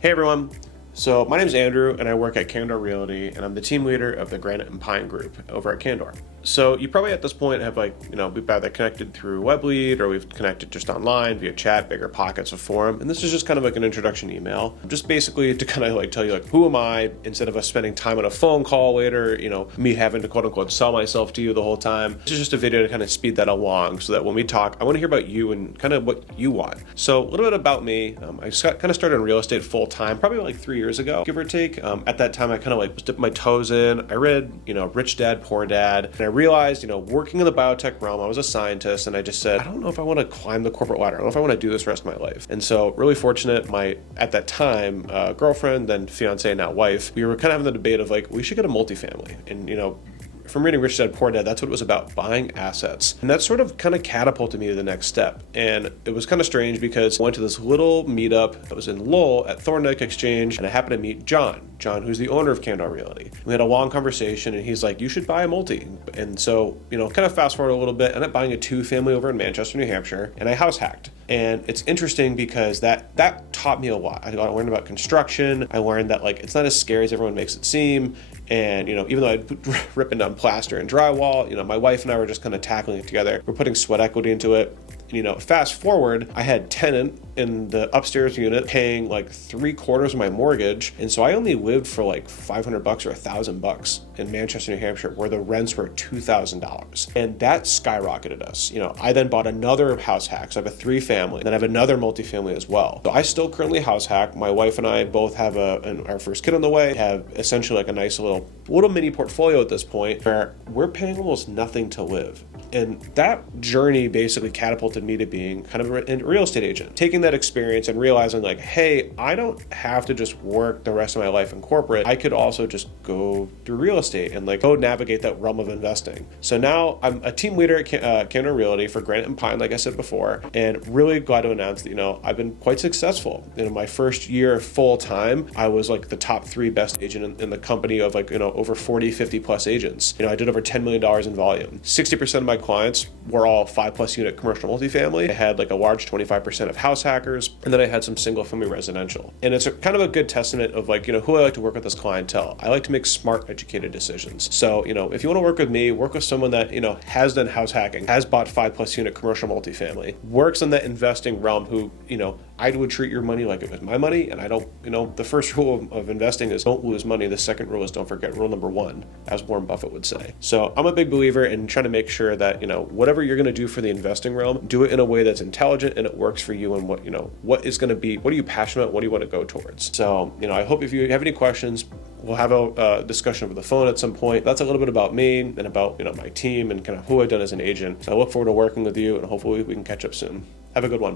Hey everyone. So my name is Andrew and I work at Candor Realty and I'm the team leader of the Granite and Pine group over at Candor. So you probably at this point have we've either connected through WebLead or we've connected just online via chat, Bigger Pockets, or forum. And this is just kind of like an introduction email, just basically to kind of like tell you like who am I, instead of us spending time on a phone call later, me having to quote unquote sell myself to you the whole time. This is just a video to kind of speed that along so that when we talk, I want to hear about you and kind of what you want. So a little bit about me. I kind of started in real estate full time, probably like 3 years ago, give or take. At that time, I kind of like was dipping my toes in. I read, Rich Dad, Poor Dad, and I realized, working in the biotech realm, I was a scientist, and I just said, I don't know if I want to climb the corporate ladder. I don't know if I want to do this the rest of my life. And so, really fortunate, at that time, girlfriend, then fiance, now wife, we were kind of having the debate of like, we should get a multifamily. And, from reading Rich Dad, Poor Dad, that's what it was about, buying assets. And that sort of kind of catapulted me to the next step. And it was kind of strange because I went to this little meetup that was in Lowell at Thorndike Exchange, and I happened to meet John, who's the owner of Candor Realty. We had a long conversation and he's like, you should buy a multi. And so, kind of fast forward a little bit, I ended up buying a 2-family over in Manchester, New Hampshire, and I house hacked. And it's interesting because that taught me a lot. I learned about construction. I learned that like it's not as scary as everyone makes it seem. And, even though I'd ripping down plaster and drywall, my wife and I were just kind of tackling it together. We're putting sweat equity into it. Fast forward, I had tenant in the upstairs unit paying like 3/4 of my mortgage. And so I only lived for like $500 or $1,000 in Manchester, New Hampshire, where the rents were $2,000. And that skyrocketed us. I then bought another house hack. So I have a 3-family, then I have another multifamily as well. So I still currently house hack. My wife and I both have our first kid on the way, have essentially like a nice little mini portfolio at this point where we're paying almost nothing to live. And that journey basically catapulted me to being kind of a real estate agent, taking that experience and realizing like, hey, I don't have to just work the rest of my life in corporate. I could also just go do real estate and like go navigate that realm of investing. So now I'm a team leader at Candor Realty for Granite and Pine, like I said before, and really glad to announce that, I've been quite successful. In my first year full time, I was like the top 3 best agent in the company of like, over 40, 50 plus agents. I did over $10 million in volume. 60% of my clients were all 5+ unit commercial multifamily. I had like a large 25% of house hackers, and then I had some single family residential. And it's kind of a good testament of like, who I like to work with this clientele. I like to make smart, educated decisions. So, if you want to work with me, work with someone that, has done house hacking, has bought 5+ unit commercial multifamily, works in that investing realm, who, I would treat your money like it was my money. And I don't, the first rule of investing is don't lose money. The second rule is don't forget rule number 1, as Warren Buffett would say. So I'm a big believer in trying to make sure that, whatever you're going to do for the investing realm, do it in a way that's intelligent and it works for you and what is going to be, what are you passionate about? What do you want to go towards? So, I hope if you have any questions, we'll have a discussion over the phone at some point. That's a little bit about me and about, my team and kind of who I've done as an agent. So I look forward to working with you and hopefully we can catch up soon. Have a good one.